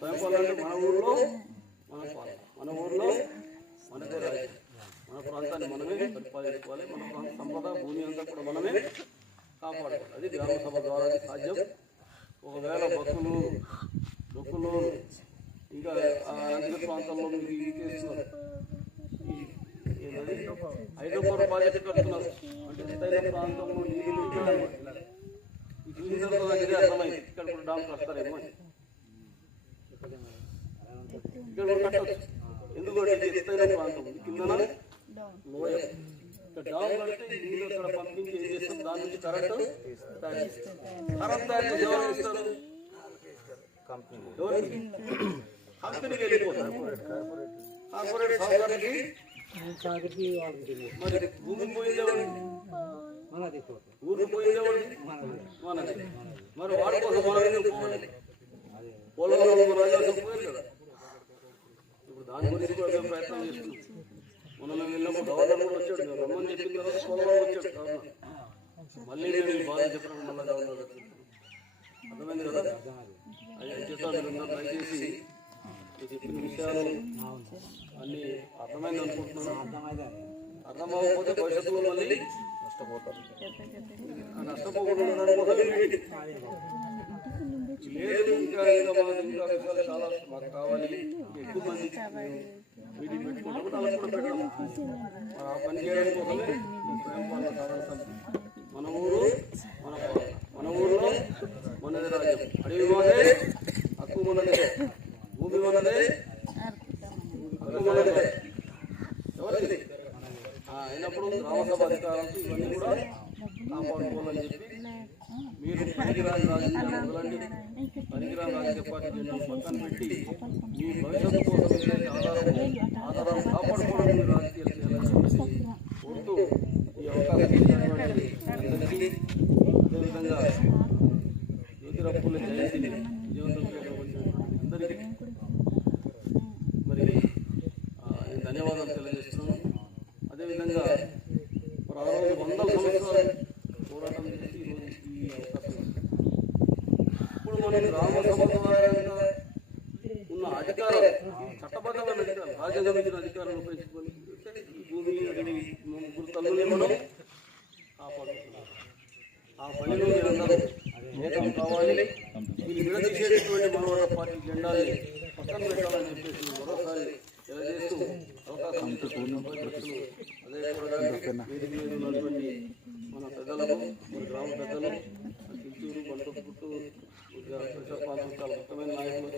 స్వయంపాలన అంటే మన ఊళ్ళో మన పాలన, మన ఊళ్ళో మనదే రాజ్యం, మన ప్రాంతాన్ని మనమే పరిపాలించుకోవాలి, మన ప్రాంత సంపద భూమి అంతా కూడా మనమే కాపాడుకోవాలి. అది గ్రామ సభ ద్వారా సాధ్యం. ఒకవేళ బస్సులు డొక్కులు ఇంకా అనంతగిరి ప్రాంతంలో మీరు చేస్తున్నారు, హైడ్రోపవర్ ప్రాజెక్టు కడుతున్నారు అంటే ఎత్తైన ప్రాంతంలో నీళ్ళు చూసిన తర్వాత ఇదే అర్థమైంది. ఇక్కడ కూడా డామ్ కడతారేమో అని, ఇక్కడ కూడా కట్టవచ్చు. ఎందుకంటే ఇది ఎత్తైన ప్రాంతం, కిందన లోయ. ఇక్కడ డామ్ కడితే నీళ్ళు అక్కడ పంపించి ఏం చేస్తాం, దాని నుంచి కరెంటు తయారు చేస్తారు. ఎవరు ఇస్తారు? కంపెనీకి వెళ్ళిపోతారు. కార్పొరేట్ సహకారానికి మరి భూమి పోయిందేవాడు, ఊరికి పోయిందేవాడు మనది. మరి వాడి కోసం మనకి పొలంలో రాజాసం పోయారు కదా. ఇప్పుడు దాని గురించి కూడా ప్రయత్నం చేస్తున్నాం. మనం వెళ్ళినప్పుడు గవర్నర్ కూడా వచ్చాడు, రమ్మని చెప్పిన తర్వాత పొలంలో వచ్చాడు గవర్నర్. మళ్ళీ నేను బాధ చెప్పినప్పుడు మళ్ళీ గవర్నర్ అర్థమైంది కదా. అది చేస్తాను, మీరు దయచేసి చెప్పిన విషయాలు అన్నీ అర్థమైంది అనుకుంటున్నాను. అర్థమవకపోతే భవిష్యత్తులో మళ్ళీ నష్టపోతారు. నష్టపోకుండా లేదు. ఇంకా విషయాలు చాలా మాకు కావాలి, ఎక్కువ మంది మీటింగ్ పెట్టుకుంటాము, వాళ్ళకి కూడా పెట్టాము. మరి ఆ పని చేయడం కోసమే స్వయంపాలన కావాల్సింది. మన ఊరు మన పాలన, మన ఊరిలో మనది రాజ్యం. అడవి మనదే, హక్కు మనదే, భూమి మనదే, హక్కు మనదే. ఎవరిది అయినప్పుడు గ్రామసభ అధికారులకు ఇవన్నీ కూడా కాపాడుకోవాలని చెప్పి మీరు పనికిరాని రాజకీయాలు వదలండి. పనికిరాని రాజకీయ పార్టీ జెండాను పక్కన పెట్టి మీ భవిష్యత్తు కోసం ఏదైతే ఆధారాలు కాపాడుకోవడం మీరు రాజకీయాలు చేయాలని కోరుతూ ఈ అవకాశం ఇచ్చినటువంటి అందరికీ, అదేవిధంగా జ్యోతిరావు పూలే జయంతిని విజయవంతం చేయడం అందరికీ మరి నేను ధన్యవాదాలు తెలియజేస్తున్నాను. అదేవిధంగా మరి ఆ రోజు 100 సంవత్సరాలు పోరాటం చేసి ఈరోజు ఈ అవకాశం. ఇప్పుడు మనం గ్రామ సముదాయంగా ఉన్న అధికారాలు, చట్టబద్ధమైన అధికారాలు, రాజ్యాంగం ఇచ్చిన అధికారాలు ఉపయోగించుకొని ఈ భూమి అడిగి ముగ్గురు తల్లులే మనం కాపాడుతున్నాం. ఆ పనిలో మీరందరూ ఏకం కావాలి. వీళ్ళు విడదీసేటటువంటి మనోహర పార్టీ జెండాన్ని పక్కన పెట్టాలని చెప్పేసి మరోసారి తెలియజేస్తూ అవకాశం ఉన్నటువంటి మన పెద్దలకు, మన గ్రామ పెద్దలు, చిత్తూరు, బండపుట్టు, చాలా ముఖ్యమైన నాయకులు